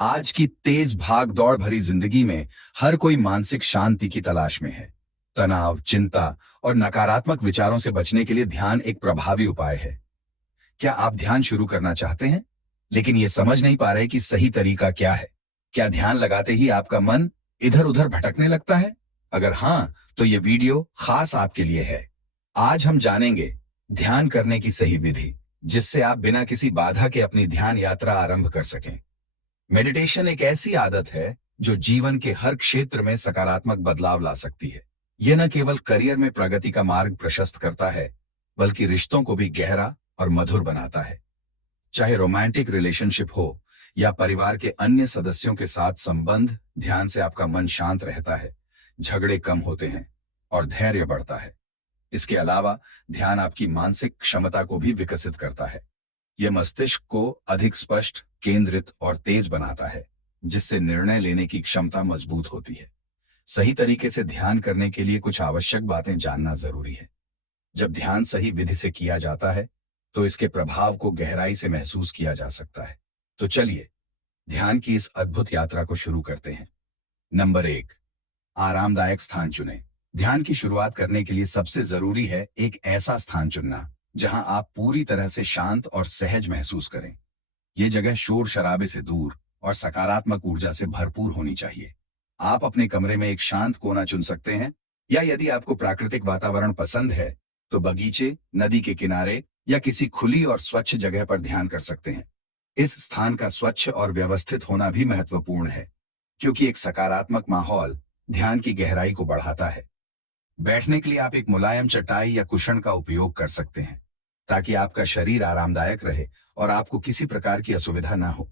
आज की तेज भाग दौड़ भरी जिंदगी में हर कोई मानसिक शांति की तलाश में है। तनाव, चिंता और नकारात्मक विचारों से बचने के लिए ध्यान एक प्रभावी उपाय है। क्या आप ध्यान शुरू करना चाहते हैं, लेकिन ये समझ नहीं पा रहे कि सही तरीका क्या है? क्या ध्यान लगाते ही आपका मन इधर उधर भटकने लगता है? अगर हाँ, तो ये वीडियो खास आपके लिए है। आज हम जानेंगे ध्यान करने की सही विधि, जिससे आप बिना किसी बाधा के अपनी ध्यान यात्रा आरंभ कर सकें। मेडिटेशन एक ऐसी आदत है जो जीवन के हर क्षेत्र में सकारात्मक बदलाव ला सकती है। यह न केवल करियर में प्रगति का मार्ग प्रशस्त करता है, बल्कि रिश्तों को भी गहरा और मधुर बनाता है। चाहे रोमांटिक रिलेशनशिप हो या परिवार के अन्य सदस्यों के साथ संबंध, ध्यान से आपका मन शांत रहता है, झगड़े कम होते हैं और धैर्य बढ़ता है। इसके अलावा ध्यान आपकी मानसिक क्षमता को भी विकसित करता है। यह मस्तिष्क को अधिक स्पष्ट, केंद्रित और तेज बनाता है, जिससे निर्णय लेने की क्षमता मजबूत होती है। सही तरीके से ध्यान करने के लिए कुछ आवश्यक बातें जानना जरूरी है। जब ध्यान सही विधि से किया जाता है, तो इसके प्रभाव को गहराई से महसूस किया जा सकता है। तो चलिए ध्यान की इस अद्भुत यात्रा को शुरू करते हैं। नंबर 1, आरामदायक स्थान चुनें। ध्यान की शुरुआत करने के लिए सबसे जरूरी है एक ऐसा स्थान चुनना जहां आप पूरी तरह से शांत और सहज महसूस करें। ये जगह शोर शराबे से दूर और सकारात्मक ऊर्जा से भरपूर होनी चाहिए। आप अपने कमरे में एक शांत कोना चुन सकते हैं, या यदि आपको प्राकृतिक वातावरण पसंद है तो बगीचे, नदी के किनारे या किसी खुली और स्वच्छ जगह पर ध्यान कर सकते हैं। इस स्थान का स्वच्छ और व्यवस्थित होना भी महत्वपूर्ण है, क्योंकि एक सकारात्मक माहौल ध्यान की गहराई को बढ़ाता है। बैठने के लिए आप एक मुलायम चटाई या कुशन का उपयोग कर सकते हैं, ताकि आपका शरीर आरामदायक रहे और आपको किसी प्रकार की असुविधा ना हो।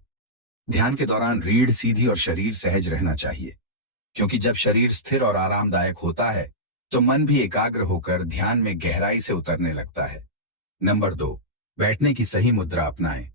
ध्यान के दौरान रीढ़ सीधी और शरीर सहज रहना चाहिए, क्योंकि जब शरीर स्थिर और आरामदायक होता है तो मन भी एकाग्र होकर ध्यान में गहराई से उतरने लगता है। नंबर 2, बैठने की सही मुद्रा अपनाएं।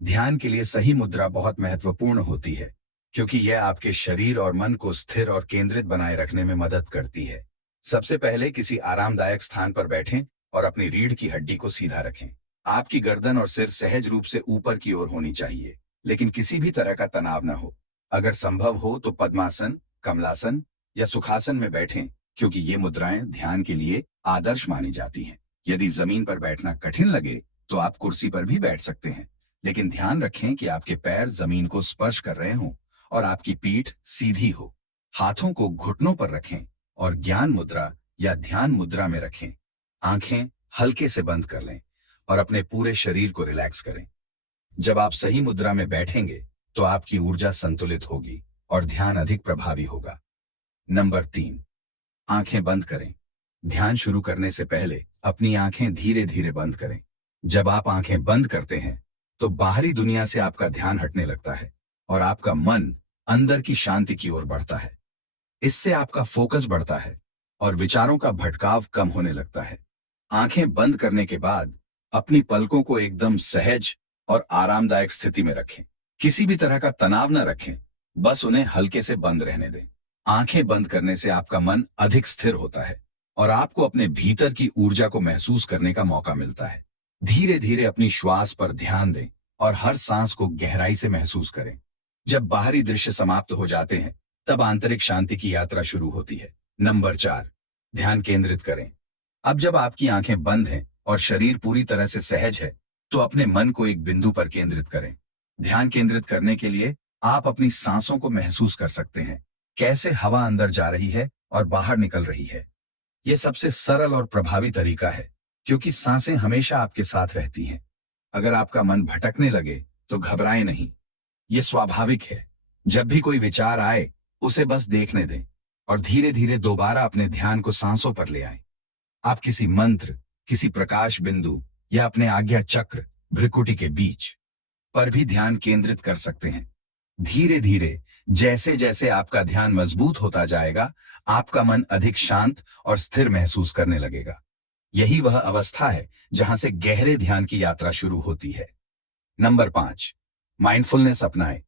ध्यान के लिए सही मुद्रा बहुत महत्वपूर्ण होती है, क्योंकि यह आपके शरीर और मन को स्थिर और केंद्रित बनाए रखने में मदद करती है। सबसे पहले किसी आरामदायक स्थान पर बैठें और अपनी रीढ़ की हड्डी को सीधा रखें। आपकी गर्दन और सिर सहज रूप से ऊपर की ओर होनी चाहिए, लेकिन किसी भी तरह का तनाव न हो। अगर संभव हो तो पद्मासन, कमलासन या सुखासन में बैठें, क्योंकि ये मुद्राएं ध्यान के लिए आदर्श मानी जाती हैं। यदि जमीन पर बैठना कठिन लगे तो आप कुर्सी पर भी बैठ सकते हैं, लेकिन ध्यान रखें कि आपके पैर जमीन को स्पर्श कर रहे हों और आपकी पीठ सीधी हो। हाथों को घुटनों पर रखें और ज्ञान मुद्रा या ध्यान मुद्रा में रखें। आंखें हल्के से बंद कर लें और अपने पूरे शरीर को रिलैक्स करें। जब आप सही मुद्रा में बैठेंगे तो आपकी ऊर्जा संतुलित होगी और ध्यान अधिक प्रभावी होगा। नंबर 3, आंखें बंद करें। ध्यान शुरू करने से पहले अपनी आंखें धीरे धीरे बंद करें। जब आप आंखें बंद करते हैं तो बाहरी दुनिया से आपका ध्यान हटने लगता है और आपका मन अंदर की शांति की ओर बढ़ता है। इससे आपका फोकस बढ़ता है और विचारों का भटकाव कम होने लगता है। आंखें बंद करने के बाद अपनी पलकों को एकदम सहज और आरामदायक स्थिति में रखें। किसी भी तरह का तनाव न रखें, बस उन्हें हल्के से बंद रहने दें। आंखें बंद करने से आपका मन अधिक स्थिर होता है और आपको अपने भीतर की ऊर्जा को महसूस करने का मौका मिलता है। धीरे धीरे अपनी श्वास पर ध्यान दें और हर सांस को गहराई से महसूस करें। जब बाहरी दृश्य समाप्त हो जाते हैं, तब आंतरिक शांति की यात्रा शुरू होती है। नंबर 4, ध्यान केंद्रित करें। अब जब आपकी आंखें बंद हैं और शरीर पूरी तरह से सहज है, तो अपने मन को एक बिंदु पर केंद्रित करें। ध्यान केंद्रित करने के लिए आप अपनी सांसों को महसूस कर सकते हैं, कैसे हवा अंदर जा रही है और बाहर निकल रही है। यह सबसे सरल और प्रभावी तरीका है, क्योंकि सांसें हमेशा आपके साथ रहती हैं। अगर आपका मन भटकने लगे तो घबराएं नहीं, यह स्वाभाविक है। जब भी कोई विचार आए, उसे बस देखने दें और धीरे धीरे दोबारा अपने ध्यान को सांसों पर ले आएं। आप किसी मंत्र, किसी प्रकाश बिंदु या अपने आज्ञा चक्र, भ्रिकुटी के बीच पर भी ध्यान केंद्रित कर सकते हैं। धीरे धीरे जैसे जैसे आपका ध्यान मजबूत होता जाएगा, आपका मन अधिक शांत और स्थिर महसूस करने लगेगा। यही वह अवस्था है जहां से गहरे ध्यान की यात्रा शुरू होती है। नंबर 5, माइंडफुलनेस अपनाएं।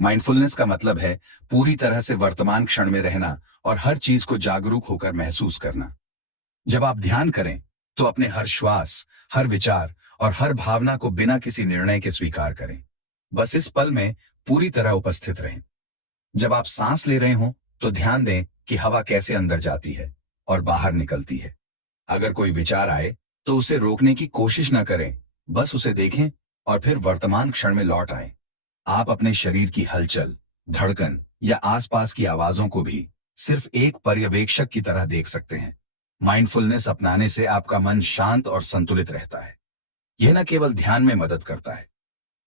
माइंडफुलनेस का मतलब है पूरी तरह से वर्तमान क्षण में रहना और हर चीज को जागरूक होकर महसूस करना। जब आप ध्यान करें तो अपने हर श्वास, हर विचार और हर भावना को बिना किसी निर्णय के स्वीकार करें। बस इस पल में पूरी तरह उपस्थित रहें। जब आप सांस ले रहे हो तो ध्यान दें कि हवा कैसे अंदर जाती है और बाहर निकलती है। अगर कोई विचार आए तो उसे रोकने की कोशिश ना करें, बस उसे देखें और फिर वर्तमान क्षण में लौट आएं। आप अपने शरीर की हलचल, धड़कन या आसपास की आवाजों को भी सिर्फ एक पर्यवेक्षक की तरह देख सकते हैं। माइंडफुलनेस अपनाने से आपका मन शांत और संतुलित रहता है। यह न केवल ध्यान में मदद करता है,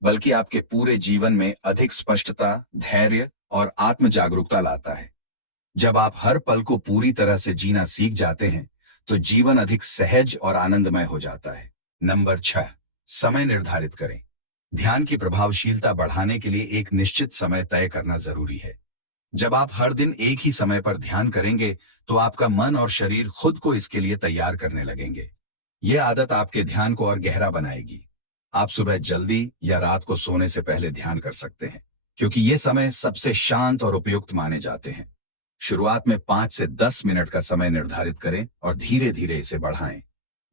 बल्कि आपके पूरे जीवन में अधिक स्पष्टता, धैर्य और आत्म जागरूकता लाता है। जब आप हर पल को पूरी तरह से जीना सीख जाते हैं तो जीवन अधिक सहज और आनंदमय हो जाता है। नंबर 6, समय निर्धारित करें। ध्यान की प्रभावशीलता बढ़ाने के लिए एक निश्चित समय तय करना जरूरी है। जब आप हर दिन एक ही समय पर ध्यान करेंगे तो आपका मन और शरीर खुद को इसके लिए तैयार करने लगेंगे। यह आदत आपके ध्यान को और गहरा बनाएगी। आप सुबह जल्दी या रात को सोने से पहले ध्यान कर सकते हैं, क्योंकि ये समय सबसे शांत और उपयुक्त माने जाते हैं। शुरुआत में 5 से 10 मिनट का समय निर्धारित करें और धीरे धीरे इसे बढ़ाएं।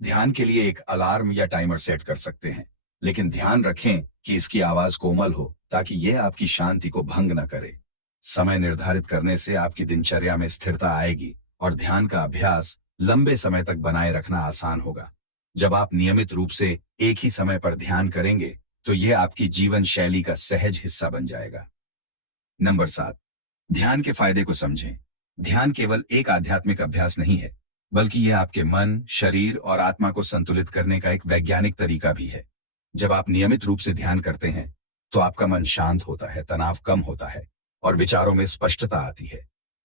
ध्यान के लिए एक अलार्म या टाइमर सेट कर सकते हैं, लेकिन ध्यान रखें कि इसकी आवाज कोमल हो ताकि यह आपकी शांति को भंग न करे। समय निर्धारित करने से आपकी दिनचर्या में स्थिरता आएगी और ध्यान का अभ्यास लंबे समय तक बनाए रखना आसान होगा। जब आप नियमित रूप से एक ही समय पर ध्यान करेंगे तो यह आपकी जीवन शैली का सहज हिस्सा बन जाएगा। नंबर 7, ध्यान के फायदे को समझें। ध्यान केवल एक आध्यात्मिक अभ्यास नहीं है, बल्कि यह आपके मन, शरीर और आत्मा को संतुलित करने का एक वैज्ञानिक तरीका भी है। जब आप नियमित रूप से ध्यान करते हैं तो आपका मन शांत होता है, तनाव कम होता है और विचारों में स्पष्टता आती है।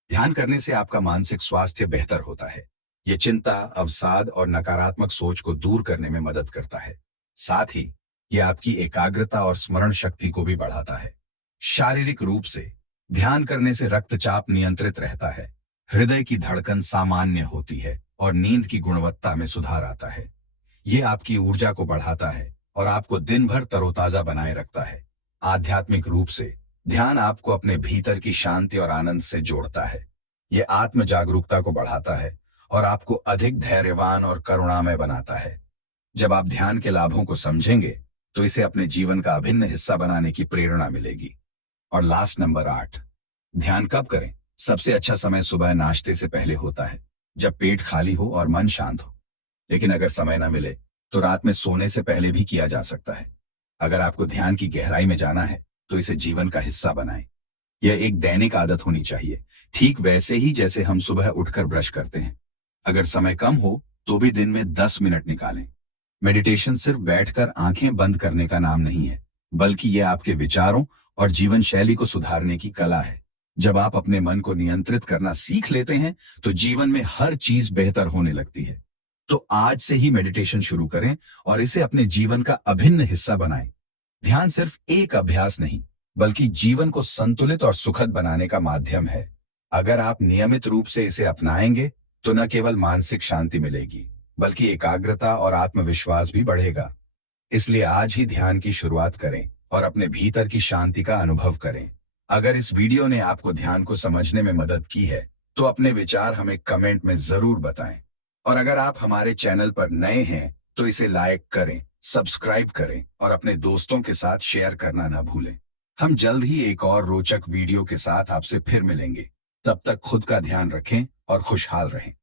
ध्यान करने से आपका मानसिक स्वास्थ्य बेहतर होता है। यह चिंता, अवसाद और नकारात्मक सोच को दूर करने में मदद करता है। साथ ही यह आपकी एकाग्रता और स्मरण शक्ति को भी बढ़ाता है। शारीरिक रूप से ध्यान करने से रक्तचाप नियंत्रित रहता है, हृदय की धड़कन सामान्य होती है और नींद की गुणवत्ता में सुधार आता है। यह आपकी ऊर्जा को बढ़ाता है और आपको दिन भर तरोताजा बनाए रखता है। आध्यात्मिक रूप से ध्यान आपको अपने भीतर की शांति और आनंद से जोड़ता है। यह आत्म जागरूकता को बढ़ाता है और आपको अधिक धैर्यवान और करुणामय बनाता है। जब आप ध्यान के लाभों को समझेंगे तो इसे अपने जीवन का अभिन्न हिस्सा बनाने की प्रेरणा मिलेगी। और लास्ट, नंबर 8, ध्यान कब करें? सबसे अच्छा समय सुबह नाश्ते से पहले होता है, जब पेट खाली हो और मन शांत हो। लेकिन अगर समय न मिले तो रात में सोने से पहले भी किया जा सकता है। अगर आपको ध्यान की गहराई में जाना है तो इसे जीवन का हिस्सा बनाएं। यह एक दैनिक आदत होनी चाहिए, ठीक वैसे ही जैसे हम सुबह उठकर ब्रश करते हैं। अगर समय कम हो तो भी दिन में 10 मिनट निकालें। मेडिटेशन सिर्फ बैठकर आंखें बंद करने का नाम नहीं है, बल्कि यह आपके विचारों और जीवन शैली को सुधारने की कला है। जब आप अपने मन को नियंत्रित करना सीख लेते हैं तो जीवन में हर चीज बेहतर होने लगती है। तो आज से ही मेडिटेशन शुरू करें और इसे अपने जीवन का अभिन्न हिस्सा बनाएं। ध्यान सिर्फ एक अभ्यास नहीं, बल्कि जीवन को संतुलित और सुखद बनाने का माध्यम है। अगर आप नियमित रूप से इसे अपनाएंगे तो न केवल मानसिक शांति मिलेगी, बल्कि एकाग्रता और आत्मविश्वास भी बढ़ेगा। इसलिए आज ही ध्यान की शुरुआत करें और अपने भीतर की शांति का अनुभव करें। अगर इस वीडियो ने आपको ध्यान को समझने में मदद की है तो अपने विचार हमें कमेंट में जरूर बताएं। और अगर आप हमारे चैनल पर नए हैं तो इसे लाइक करें, सब्सक्राइब करें और अपने दोस्तों के साथ शेयर करना न भूलें। हम जल्द ही एक और रोचक वीडियो के साथ आपसे फिर मिलेंगे। तब तक खुद का ध्यान रखें और खुशहाल रहें।